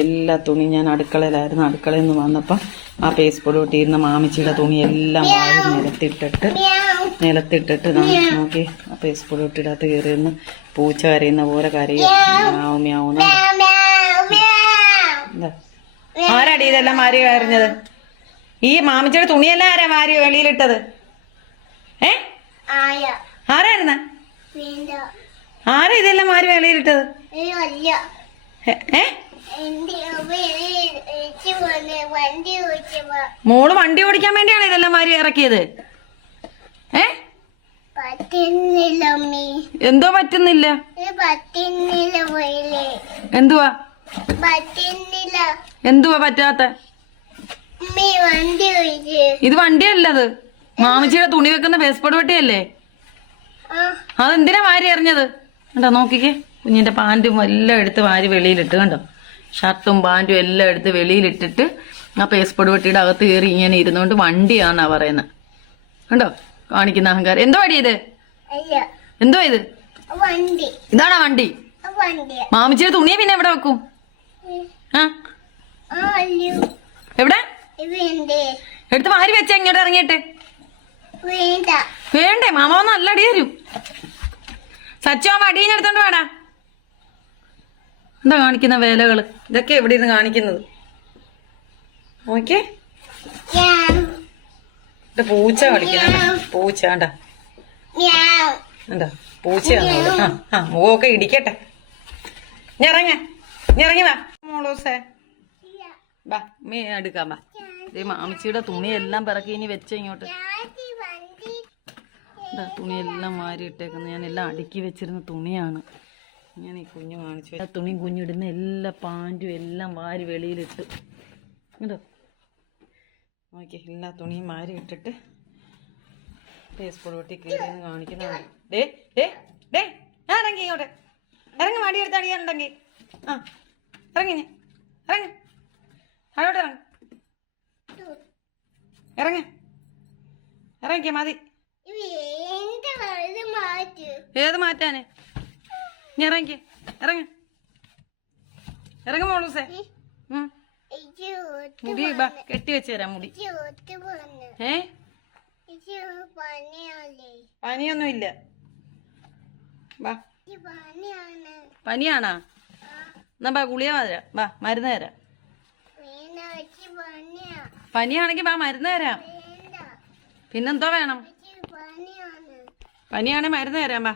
എല്ലാ തുണി ഞാൻ അടുക്കളയിലായിരുന്നു. അടുക്കളയിൽ നിന്ന് വന്നപ്പം ആ പേസ്റ്റ് പൊടി ഒട്ടിയിരുന്ന മാമിച്ചിയുടെ തുണി എല്ലാം വാരി നിലത്തിട്ടിട്ട് നോക്കി ആ പേസ്റ്റ് പൊടി ഒട്ടിയിടത്ത് കയറിയിരുന്ന് പൂച്ച കരയുന്ന പോലെ കരയും. മ്യാവുന്ന ആരാടി ഇതെല്ലാം മാരി കയറിഞ്ഞത്? ഈ മാമിച്ചിയുടെ തുണിയെല്ലാം ആരാ മാരി വെളിയിലിട്ടത്? ആരായിരുന്ന? ആരാ ഇതെല്ലാം മാരി വെളിയിലിട്ടത്? മോള് വണ്ടി ഓടിക്കാൻ വേണ്ടിയാണ് ഇതെല്ലാം മാരി ഇറക്കിയത്? എന്തോ പറ്റുന്നില്ല? എന്തുവാ എന്തുവാ പറ്റാത്ത? ഇത് വണ്ടിയല്ലത്, മാമിച്ചിയുടെ തുണി വെക്കുന്ന പേസ്പോർട്ട് വട്ടിയല്ലേ. അതെന്തിനാ വാരി എറിഞ്ഞത്? കണ്ടോ, നോക്കിക്കേ, കുഞ്ഞിന്റെ പാൻറ്റും എല്ലാം എടുത്ത് വാരി വെളിയിലിട്ട്. കണ്ടോ, ഷർട്ടും പാൻറ്റും എല്ലാം എടുത്ത് വെളിയിലിട്ടിട്ട് ആ പേസ്പോർട്ട് വട്ടിയുടെ അകത്ത് കയറി ഇങ്ങനെ ഇരുന്നോണ്ട് വണ്ടിയാന്നാ പറയുന്നത്. കണ്ടോ കാണിക്കുന്ന അഹങ്കാരം. എന്തോ അടി ഇത്? എന്തോ ഇത്? ഇതാണോ വണ്ടി? മാമിച്ചിയുടെ തുണിയെ പിന്നെ എവിടെ വെക്കും? എവിടെ എടുത്ത് വാരി വെച്ച ഇങ്ങോട്ട് ഇറങ്ങിയിട്ട്? വേണ്ടേ? മാമ ഒന്ന് നല്ല അടി തരും. സച്ചു ആ വടീനെ എടുത്തോണ്ട് വേടാ. എന്താ കാണിക്കുന്ന വേലകള്? ഇതൊക്കെ എവിടെ ഇരുന്ന് കാണിക്കുന്നത്? നോക്കിയേ, പൂച്ച കളിക്കുന്ന പൂച്ച. കണ്ടാ എന്താ പൂച്ചയാണ്? മുഖമൊക്കെ ഇടിക്കട്ടെ. ഇറങ്ങി വാ മോളൂസേ, ബാ മീൻ എടുക്കാം. ബാ, ഈ മാമിച്ചിയുടെ തുണിയെല്ലാം പിറക്കി ഇനി വെച്ച ഇങ്ങോട്ട്. തുണിയെല്ലാം മാരി ഇട്ടേക്കുന്നത് ഞാൻ എല്ലാം അടുക്കി വെച്ചിരുന്ന തുണിയാണ്. ഞാൻ ഈ കുഞ്ഞ് കാണിച്ചു തുണിയും കുഞ്ഞിടുന്ന എല്ലാ പാൻറ്റും എല്ലാം വാരി വെളിയിലിട്ട്. കേട്ടോ, നോക്കി എല്ലാ തുണിയും മാരി ഇട്ടിട്ട് പേസ്പോർട്ട് പൊട്ടി കയറിയെന്ന് കാണിക്കുന്നതാണ്. ഇറങ്ങി ഇങ്ങോട്ട്, ഇറങ്ങി മടി എടുത്ത് അടിയാനുണ്ടെങ്കിൽ ഇറങ്ങി അതോട്ട് ഇറങ്ങിക്ക മതി. ഏത് മാറ്റാന്? ഇറങ്ങ മോളൂസേ. മുടി ബാ കെട്ടി വെച്ച് തരാം മുടി. പനിയൊന്നും ഇല്ല. ബാ, പനിയാണോ? എന്നാ ബാ ഗുളിക തരാം. ബാ മരുന്ന് തരാം. പനിയാണെങ്കി ബാ മരുന്ന് തരാം. പിന്നെന്തോ വേണം? പനിയാണെ മരുന്ന് തരാം. ബാ,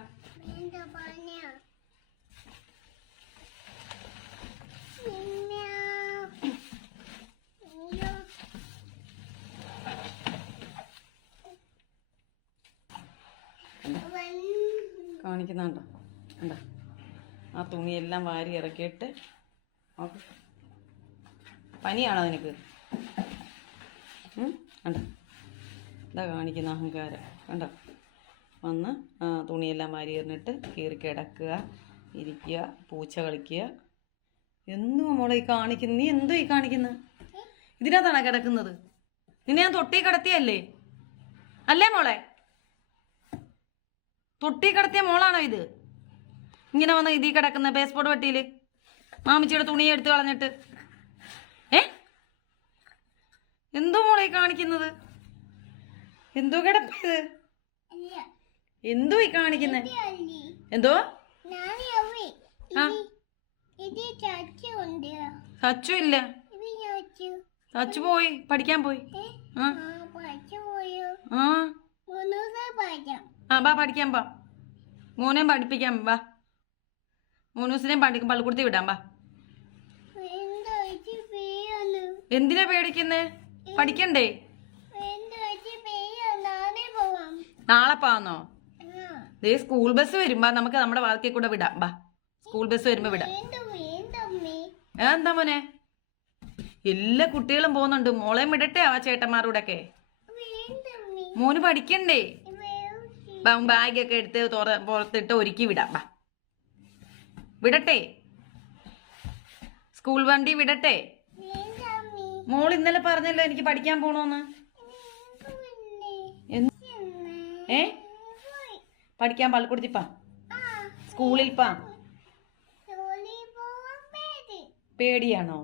കാണിക്കുന്നുണ്ടോ? കണ്ടോ, ആ തുണിയെല്ലാം വാരി ഇറക്കിയിട്ട്. പനിയാണോ നിനക്ക്? കണ്ടോ, ഇതാ കാണിക്കുന്ന അഹങ്കാരം. കണ്ടോ, വന്ന് തുണിയെല്ലാം വാരി എറിഞ്ഞിട്ട് കീറി കിടക്കുക, ഇരിക്കുക, പൂച്ച കളിക്കുക. എന്തോ മോളെ ഈ കാണിക്കുന്നു? നീ എന്തോ ഈ കാണിക്കുന്നത്? ഇതിനകത്താണോ കിടക്കുന്നത്? നിന്നെ ഞാൻ തൊട്ടി കിടത്തിയല്ലേ? അല്ലേ മോളെ? തൊട്ടി കിടത്തിയ മോളാണോ ഇത്? ഇങ്ങനെ വന്ന് ഇതിൽ കിടക്കുന്ന പേസ്പോർട്ട് വട്ടിയില് മാമിച്ചിയുടെ തുണി എടുത്ത് കളഞ്ഞിട്ട്. എന്തോ മോളെ കാണിക്കുന്നത്? എന്തോ കിടപ്പത്? എന്തോ ഈ കാണിക്കുന്നത്? എന്തോ? സച്ചു ഇല്ല, സച്ചു പോയി പഠിക്കാൻ പോയി. ബാ പഠിക്കാൻ ബാ, മോനെയും പഠിപ്പിക്കാം. ബാ, മോനൂസിനെയും പള്ളിക്കൂടത്തിൽ വിടാം. ബാ. എന്തിനാ പേടിക്കുന്നേ? പഠിക്കണ്ടേ? നാളെ പോവാന്നോ? ദേ സ്കൂൾ ബസ് വരുമ്പോ നമുക്ക് നമ്മുടെ വാതിക്കൽ കൂടെ വിടാം. ബാ, സ്കൂൾ ബസ് വരുമ്പോ വിടാം. എന്താ മോനെ? എല്ലാ കുട്ടികളും പോകുന്നുണ്ട്. മോളെയും വിടട്ടെ ആ ചേട്ടന്മാരോടൊക്കെ? മോന് പഠിക്കണ്ടേ? ബാഗൊക്കെ എടുത്ത് പുറത്തിട്ട് ഒരുക്കി വിടാം. ബാ, വിടട്ടെ? സ്കൂൾ വണ്ടി വിടട്ടെ? മോൾ ഇന്നലെ പറഞ്ഞല്ലോ എനിക്ക് പഠിക്കാൻ പോണോന്ന്. പഠിക്കാൻ പള്ളിക്കൂടത്തിൽ പാ, സ്കൂളിൽ പാ. പേടിയാണോ?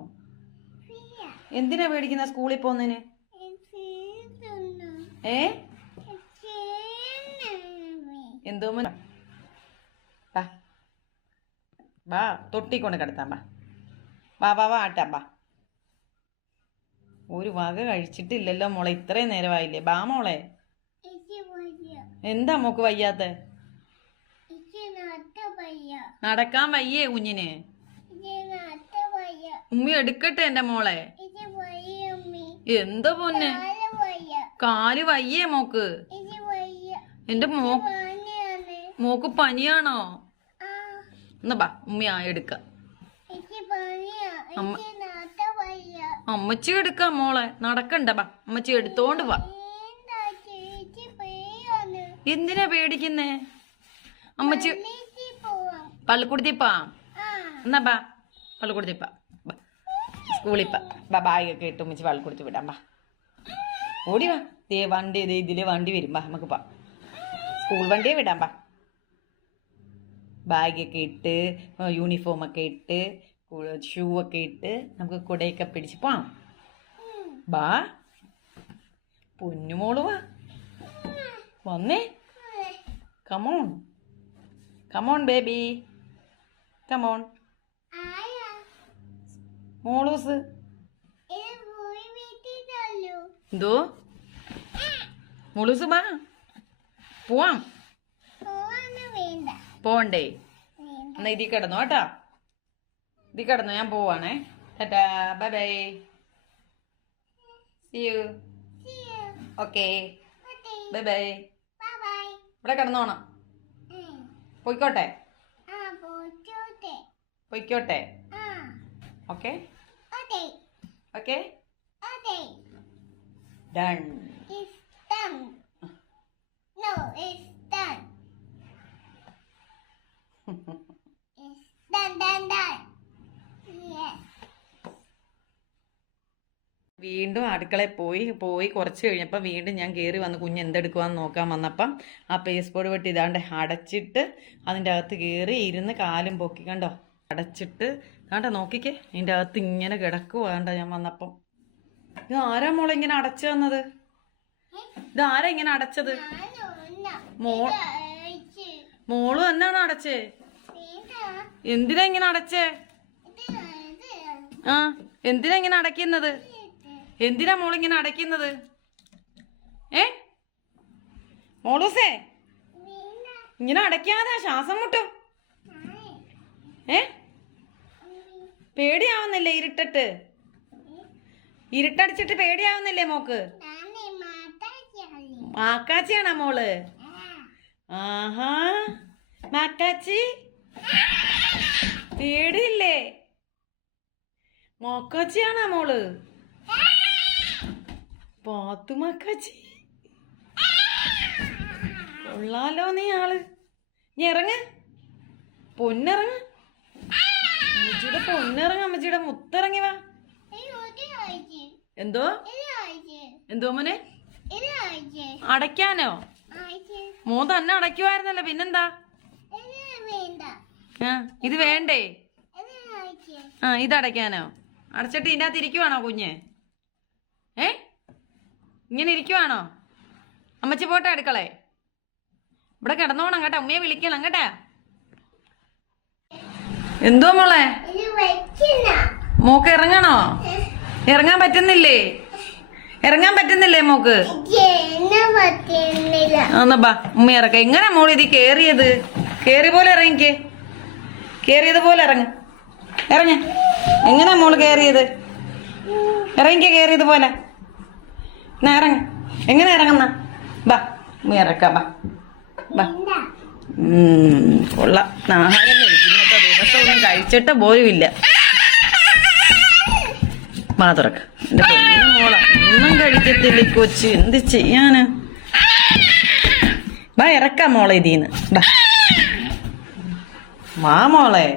എന്തിനാ പേടിക്കുന്ന സ്കൂളിൽ പോകുന്നതിന്? എന്തോ വാ തൊട്ടിക്കൊണ്ട് കിടത്താം. വാ വാ വാ ആട്ടാ വാ. ഒരു വക കഴിച്ചിട്ടില്ലല്ലോ മോളെ, ഇത്രയും നേരമായില്ലേ? ബാ മോളെ. എന്താ മോക്ക് വയ്യാത്ത? നടക്കാൻ വയ്യേ കുഞ്ഞിന്? ഉമ്മി എടുക്കട്ടെ എന്റെ മോളെ. എന്താ പൊന്നെ, കാല് വയ്യേ മോക്ക്? എന്റെ മോക്ക് പനിയാണോ? എന്നാ ബാ ഉമ്മി എടുക്ക. അമ്മച്ചി എടുക്കാം മോളെ, നടക്കണ്ട. ബാ അമ്മച്ചി എടുത്തോണ്ട് വാ. എന്തിനാ പേടിക്കുന്നേ? അമ്മച്ചി പള്ളിക്കൂടത്തിപ്പാ. എന്നാ ബാ പള്ളിക്കൂടത്തിപ്പാ, സ്കൂളിപ്പാ. ബാ ബാഗൊക്കെ ഇട്ട് ഉമ്മച്ചി പള്ളിക്കൂടത്തി വിടാം. ബാ ഓടി വാ. ദേ വണ്ടി, ദേ ഇതിലെ വണ്ടി വരും. ബാ നമുക്ക് പാ, സ്കൂൾ വണ്ടിയെ വിടാം. ബാ ബാഗൊക്കെ ഇട്ട് യൂണിഫോമൊക്കെ ഇട്ട് ഷൂ ഒക്കെ ഇട്ട് നമുക്ക് കുടയൊക്കെ പിടിച്ച് പോവാം. ബാ പൊന്നുമോള് വാ, വന്നേ. Come on come on baby, come on. മോളൂസ് എന്തോ? മോളൂസ് ബാ പോവാം. പോണ്ടേ? എന്നാ ഇതിൽ കിടന്നോ കേട്ടോ, ഇതിൽ കിടന്നോ. ഞാൻ പോവാണേ. Ta ta, bye bye, see you. Okay, bye bye. ഇവിടെ കിടന്നോണം. പോയിക്കോട്ടെ, പോയിക്കോട്ടെ. Okay okay, done. വീണ്ടും അടുക്കളയിൽ പോയി കുറച്ച് കഴിഞ്ഞപ്പോൾ വീണ്ടും ഞാൻ കയറി വന്ന് കുഞ്ഞ് എന്തെടുക്കുവാന്ന് നോക്കാൻ വന്നപ്പം ആ പേസ്റ്റ് ബോർഡ് വെട്ടി ഇതാണ്ട് അടച്ചിട്ട് അതിൻ്റെ അകത്ത് കയറി ഇരുന്ന് കാലും പൊക്കി. കണ്ടോ, അടച്ചിട്ട് കണ്ടോ, നോക്കിക്കേ, അതിൻ്റെ അകത്ത് ഇങ്ങനെ കിടക്കുവാണ്ട. ഞാൻ വന്നപ്പം ഇത് ആരാ മോളെ ഇങ്ങനെ അടച്ചു തന്നത്? ഇത് ആരാ ഇങ്ങനെ അടച്ചത്? മോള് തന്നെയാണോ അടച്ചേ? എന്തിനാ ഇങ്ങനെ അടച്ചേ? ആ എന്തിനാ ഇങ്ങനെ അടയ്ക്കുന്നത്? എന്തിനാ മോളിങ്ങനെ അടയ്ക്കുന്നത്? മോളൂസേ, ഇങ്ങനെ അടയ്ക്കാതെ ശ്വാസം മുട്ടും. പേടിയാവുന്നില്ലേ? ഇരുട്ടടിച്ചിട്ട് പേടിയാവുന്നില്ലേ മോക്ക്? മാക്കാച്ചിയാണോ മോള്? ആഹാ, മാക്കാച്ചി പേടിയില്ലേ? മോക്കാച്ചിയാണോ മോള്? പാത്തുമാക്കാച്ചി കൊള്ളാലോ നീ ആള്. നീ ഇറങ്ങ്, പൊന്നിറങ്ങ്. അമ്മച്ചിയുടെ പൊന്നിറങ്ങ്, അമ്മച്ചിയുടെ മുത്തിറങ്ങി വാ. എന്തോ എന്തോ മോനെ? അടയ്ക്കാനോ? മോ തന്നെ അടയ്ക്കുവായിരുന്നല്ലോ, പിന്നെന്താ? ഇത് വേണ്ടേ? ഇതടയ്ക്കാനോ? അടച്ചിട്ട് ഇതിൻ്റെ അകത്ത് ഇരിക്കുവാണോ കുഞ്ഞ്? ഇങ്ങനെ ഇരിക്കുവാണോ? അമ്മച്ചി പോട്ടെ അടുക്കളെ. ഇവിടെ കിടന്നോണം കേട്ടോ, ഉമ്മയെ വിളിക്കണം കേട്ടാ. എന്തോ മോളെ? മോക്ക് ഇറങ്ങണോ? ഇറങ്ങാൻ പറ്റുന്നില്ലേ? ഇറങ്ങാൻ പറ്റുന്നില്ലേ മോക്ക്? എന്നാ ബാ ഉമ്മ ഇറക്ക. എങ്ങനാ മോൾ ഇത് കേറിയത്? കേറിയ പോലെ ഇറങ്ങിക്കേ, കേറിയത് പോലെ ഇറങ്ങ്. എങ്ങനാ മോള് കേറിയത്? ഇറങ്ങിക്കേ, കേറിയത് പോലെ. എന്നാ ഇറങ്ങ. എങ്ങനെ ഇറങ്ങുന്ന? ബാ ഉമ്മ ഇറക്കാം. ബാ ബാ. കൊള്ളാം, ആഹാരം കഴിക്കുന്നത്തെ ദിവസം ഒന്നും കഴിച്ചിട്ട് പോലുമില്ല. വാ തുറക്ക. എന്റെ പൊന്നു മോള ഒന്നും കഴിക്കത്തില്ല കൊച്ച്, എന്ത് ചെയ്യാന്? വാ ഇറക്കാം മോളെ ഇതിന്ന്. ബാ വാ മോളെ,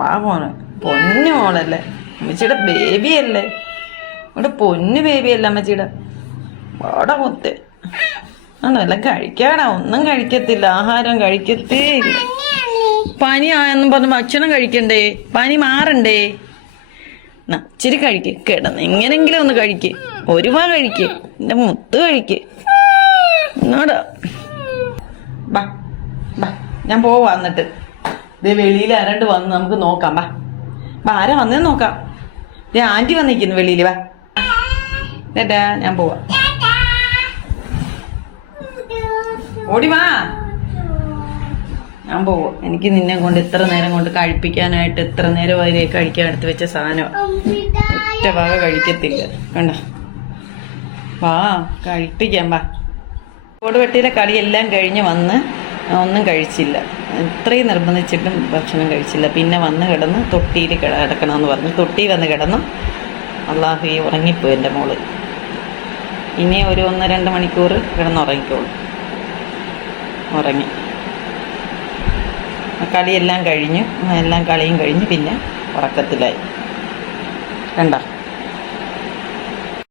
വാ മോളെ. പൊന്നു മോളല്ലേ, അമ്മച്ചിയുടെ ബേബിയല്ലേ, ഇവിടെ പൊന്നു ബേബിയല്ല അമ്മച്ചിയുടെ. വാട മുത്ത് ആണോ? എല്ലാം കഴിക്കാടാ, ഒന്നും കഴിക്കത്തില്ല, ആഹാരം കഴിക്കത്തേ ഇല്ല. പനി ആയെന്നും പറഞ്ഞ് ഭക്ഷണം കഴിക്കണ്ടേ? പനി മാറണ്ടേ? ഇച്ചിരി കഴിക്ക്, കിടന്ന് എങ്ങനെങ്കിലും ഒന്ന് കഴിക്ക്, ഒരുപാ കഴിക്ക്, എന്റെ മുത്ത് കഴിക്ക്. ഇങ്ങോട്ടാ ബാ ബാ, ഞാൻ പോവാ. എന്നിട്ട് ഇത് വെളിയിൽ ആരാണ്ട് വന്ന് നമുക്ക് നോക്കാം. ബാ ബാ, ആരാ വന്നേ നോക്കാം. ദേ ആന്റി വന്നിരിക്കുന്നു വെളിയിൽ. വാ ചേട്ടാ, ഞാൻ പോവാ. ഓടി വാ, ഞാൻ പോവാ. എനിക്ക് നിന്നെ കൊണ്ട് ഇത്ര നേരം കൊണ്ട് കഴിപ്പിക്കാനായിട്ട് ഇത്ര നേരം വരെ കഴിക്കാൻ എടുത്ത് വെച്ച സാധനം ഒറ്റ വക കഴിക്കത്തില്ല. കണ്ട, വാ കഴിപ്പിക്കാം. വാ. കോടുവെട്ടിയിലെ കളിയെല്ലാം കഴിഞ്ഞ് വന്ന് ഒന്നും കഴിച്ചില്ല. ഇത്രയും നിർബന്ധിച്ചിട്ടും ഭക്ഷണം കഴിച്ചില്ല. പിന്നെ വന്ന് കിടന്ന് തൊട്ടിയിൽ കിടക്കണമെന്ന് പറഞ്ഞു. തൊട്ടി വന്ന് കിടന്നു. അള്ളാഹു ഉറങ്ങിപ്പോയി എൻ്റെ മോള്. ഇനി ഒരു 1-2 മണിക്കൂർ കിടന്നുറങ്ങിക്കോളൂ. ഉറങ്ങി. കളിയെല്ലാം കഴിഞ്ഞു, എല്ലാം കളിയും കഴിഞ്ഞ് പിന്നെ ഉറക്കത്തിലായി. കണ്ടോ?